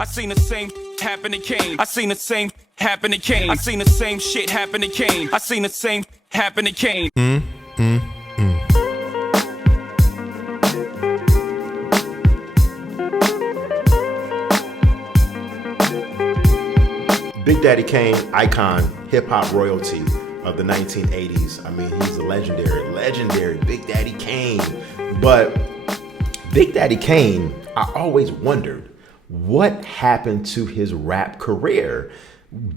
I seen the same happen to Kane. I seen the same happen to Kane. I seen the same shit happen to Kane. I seen the same happen to Kane. Big Daddy Kane, icon, hip-hop royalty of the 1980s. I mean, he's a legendary Big Daddy Kane. But Big Daddy Kane, I always wondered, what happened to his rap career?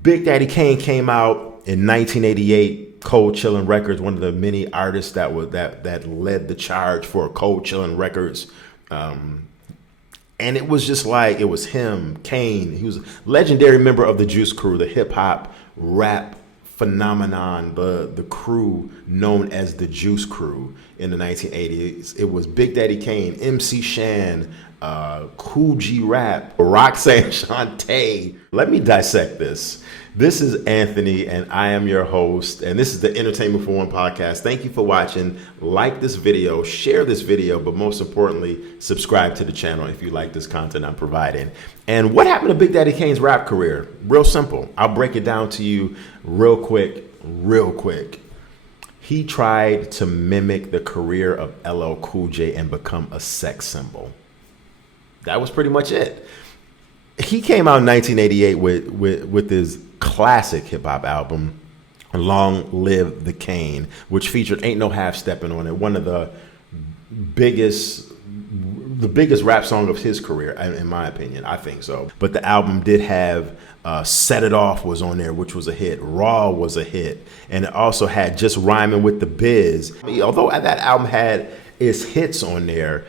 Big Daddy Kane came out in 1988, Cold Chillin' Records, one of the many artists that led the charge for Cold Chillin' Records. And it was just like, it was him, Kane. He was a legendary member of the Juice Crew, the hip hop rap phenomenon, the crew known as the Juice Crew in the 1980s. It was Big Daddy Kane, MC Shan, Cool G Rap, Roxanne Shante. Let me dissect this. This is Anthony, and I am your host, and this is the Entertainment for One podcast. Thank you for watching. Like this video, share this video, but most importantly, subscribe to the channel if you like this content I'm providing. And what happened to Big Daddy Kane's rap career? Real simple. I'll break it down to you real quick. He tried to mimic the career of LL Cool J and become a sex symbol. That was pretty much it. He came out in 1988 with his classic hip hop album, Long Live the Kane, which featured Ain't No Half Stepping on it. One of the biggest rap song of his career, in my opinion. I think so. But the album did have Set It Off was on there, which was a hit. Raw was a hit. And it also had Just Rhyming with the Biz. I mean, although that album had its hits on there,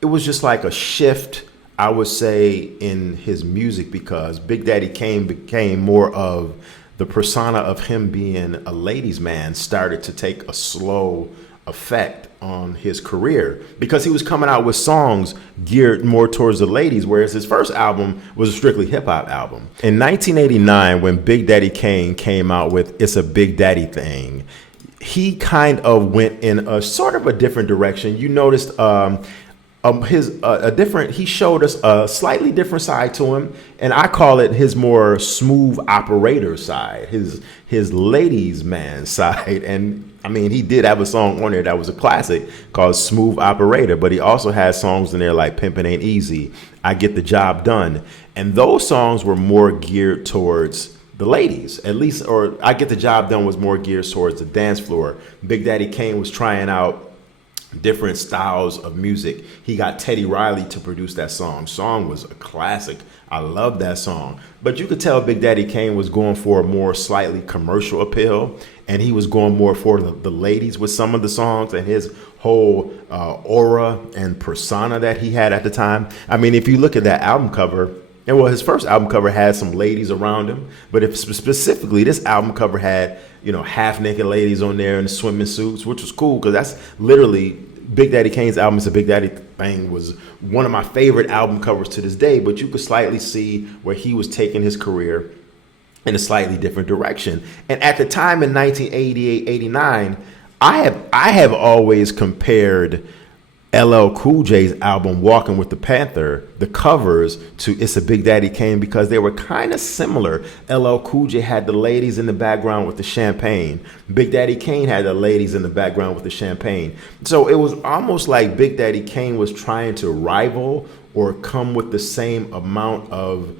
it was just like a shift, I would say, in his music, because Big Daddy Kane became more of the persona of him being a ladies' man started to take a slow effect on his career, because he was coming out with songs geared more towards the ladies, whereas his first album was a strictly hip-hop album. In 1989, when Big Daddy Kane came out with It's a Big Daddy Thing, he kind of went in a sort of a different direction. You noticed he showed us a slightly different side to him, and I call it his more smooth operator side, his ladies man side. And I mean, he did have a song on there that was a classic called Smooth Operator, but he also had songs in there like Pimpin' Ain't Easy, I Get the Job Done, and those songs were more geared towards the ladies, at least, or I Get the Job Done was more geared towards the dance floor. Big Daddy Kane was trying out different styles of music. He got Teddy Riley to produce that song. Song was a classic. I love that song. But you could tell Big Daddy Kane was going for a more slightly commercial appeal, and he was going more for the ladies with some of the songs, and his whole aura and persona that he had at the time. I mean, if you look at that album cover, and well, his first album cover had some ladies around him, but if specifically this album cover had, half naked ladies on there in swimming suits, which was cool, because that's literally Big Daddy Kane's album. It's a Big Daddy Thing was one of my favorite album covers to this day, but you could slightly see where he was taking his career in a slightly different direction. And at the time in 1988, 89, I have always compared LL Cool J's album Walking with the Panther, the covers, to It's a Big Daddy Kane, because they were kind of similar. LL Cool J had the ladies in the background with the champagne. Big Daddy Kane had the ladies in the background with the champagne. So it was almost like Big Daddy Kane was trying to rival or come with the same amount of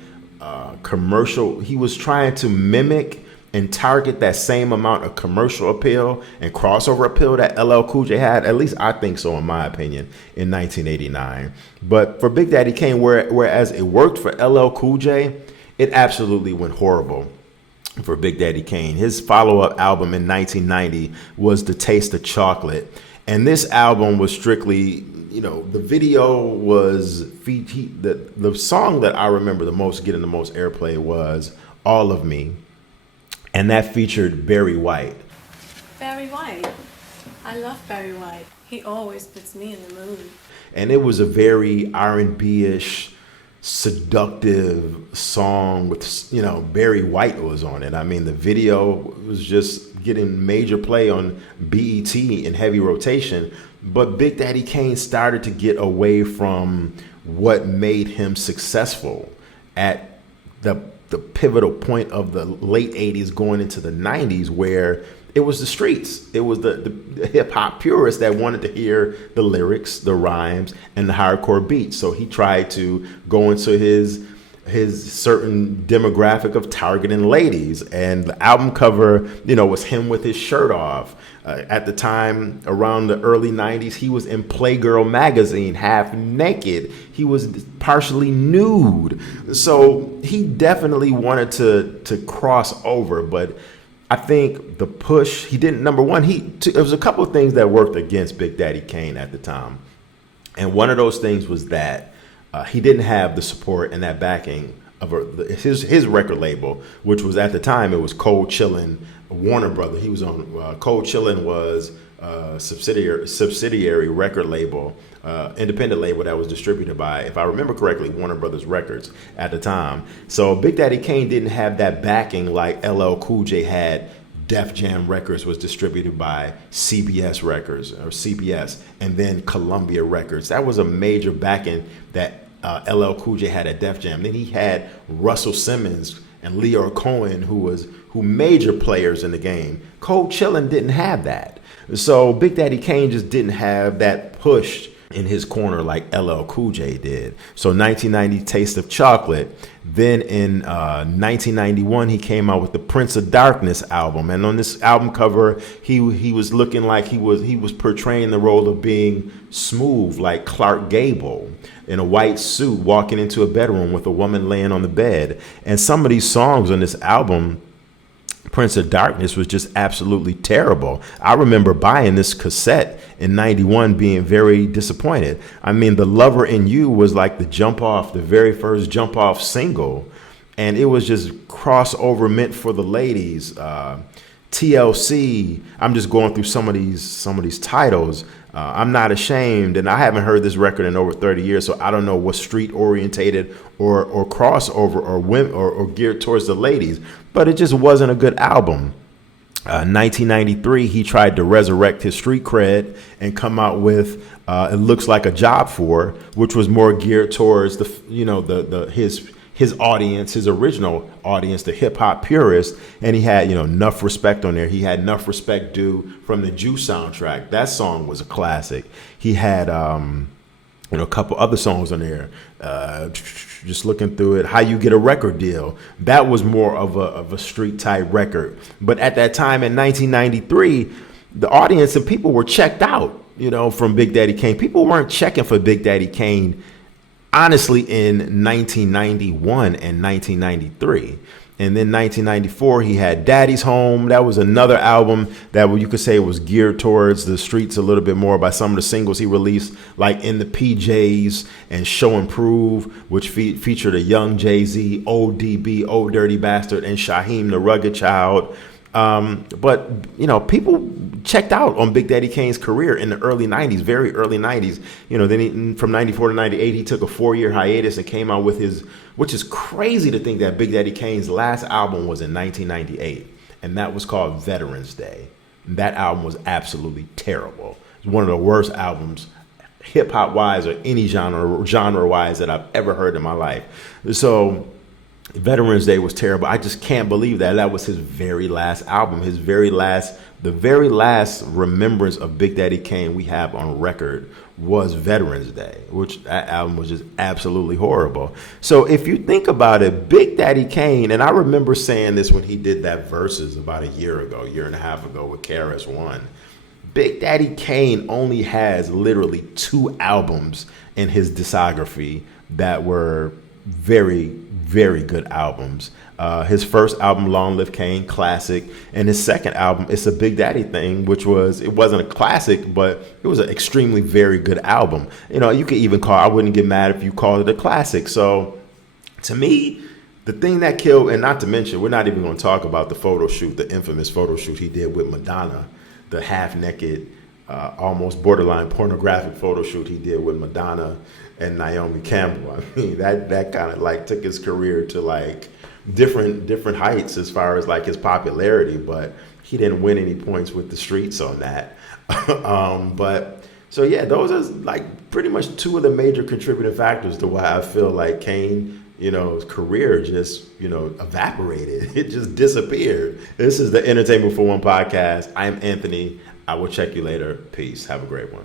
commercial. He was trying to mimic and target that same amount of commercial appeal and crossover appeal that LL Cool J had. At least I think so, in my opinion, in 1989. But for Big Daddy Kane, whereas it worked for LL Cool J, it absolutely went horrible for Big Daddy Kane. His follow-up album in 1990 was The Taste of Chocolate. And this album was strictly, the video was, the song that I remember the most getting the most airplay was All of Me. And that featured Barry White. Barry White. I love Barry White. He always puts me in the mood. And it was a very R&B-ish, seductive song with, Barry White was on it. I mean, the video was just getting major play on BET in heavy rotation. But Big Daddy Kane started to get away from what made him successful at the pivotal point of the late 80s going into the 90s, where it was the streets. It was the hip hop purists that wanted to hear the lyrics, the rhymes, and the hardcore beats. So he tried to go into his certain demographic of targeting ladies, and the album cover, was him with his shirt off. At the time, around the early 90s, he was in Playgirl magazine, half naked. He was partially nude. So he definitely wanted to cross over, but I think the push, he didn't, number one, there was a couple of things that worked against Big Daddy Kane at the time. And one of those things was that he didn't have the support and that backing of his record label, which was at the time, it was Cold Chillin' Warner Brothers. He was on Cold Chillin' was a subsidiary record label, independent label that was distributed by, if I remember correctly, Warner Brothers Records at the time. So Big Daddy Kane didn't have that backing like LL Cool J had. Def Jam Records was distributed by CBS Records or CBS, and then Columbia Records. That was a major backing that LL Cool J had at Def Jam. Then he had Russell Simmons and Leo Cohen, who major players in the game. Cold Chillin' didn't have that. So Big Daddy Kane just didn't have that push in his corner like LL Cool J did. So 1990, Taste of Chocolate. Then in 1991, he came out with the Prince of Darkness album. And on this album cover, he was looking like he was portraying the role of being smooth, like Clark Gable, in a white suit, walking into a bedroom with a woman laying on the bed. And some of these songs on this album, Prince of Darkness, was just absolutely terrible. I remember buying this cassette in 91 being very disappointed. I mean, The Lover in You was like the very first jump off single. And it was just crossover meant for the ladies. TLC, I'm just going through some of these titles. I'm Not Ashamed, and I haven't heard this record in over 30 years, so I don't know what street orientated or crossover or women or geared towards the ladies, but it just wasn't a good album. 1993, he tried to resurrect his street cred and come out with It Looks Like a Job For, which was more geared towards his audience, his original audience, the hip hop purist. And he had, Enough Respect on there. He had Enough Respect Due from the Juice soundtrack. That song was a classic. He had, a couple other songs on there. Just looking through it, How You Get a Record Deal. That was more of a street type record. But at that time in 1993, the audience and people were checked out, from Big Daddy Kane. People weren't checking for Big Daddy Kane, honestly, in 1991 and 1993. And then 1994, he had Daddy's Home. That was another album that you could say was geared towards the streets a little bit more by some of the singles he released, like In the PJs and Show and Prove, which featured a young Jay-Z, Old DB, Old Dirty Bastard, and Shaheem the Rugged Child. But people checked out on Big Daddy Kane's career in the early 90s, very early 90s. Then from 94 to 98, he took a 4-year hiatus and came out with which is crazy to think that Big Daddy Kane's last album was in 1998. And that was called Veterans Day. That album was absolutely terrible. It's one of the worst albums, hip hop wise or any genre wise, that I've ever heard in my life. So Veterans Day was terrible. I just can't believe that was his very last album, the very last remembrance of Big Daddy Kane we have on record was Veterans Day, which that album was just absolutely horrible. So if you think about it, Big Daddy Kane, and I remember saying this when he did that Versus about a year and a half ago with KRS-One, Big Daddy Kane only has literally 2 albums in his discography that were very, very good albums. His first album, Long Live Kane, classic, and his second album, It's a Big Daddy Thing, which it wasn't a classic, but it was an extremely very good album. You could even I wouldn't get mad if you called it a classic. So to me, the thing that killed, and not to mention, we're not even going to talk about the infamous photo shoot he did with Madonna, the half-naked, almost borderline pornographic photo shoot he did with Madonna and Naomi Campbell. I mean, that kind of took his career to different heights as far as his popularity, but he didn't win any points with the streets on that. But So yeah, those are like pretty much two of the major contributing factors to why I feel like Kane, his career just, evaporated. It just disappeared. This is the Entertainment for One podcast. I'm Anthony. I will check you later. Peace. Have a great one.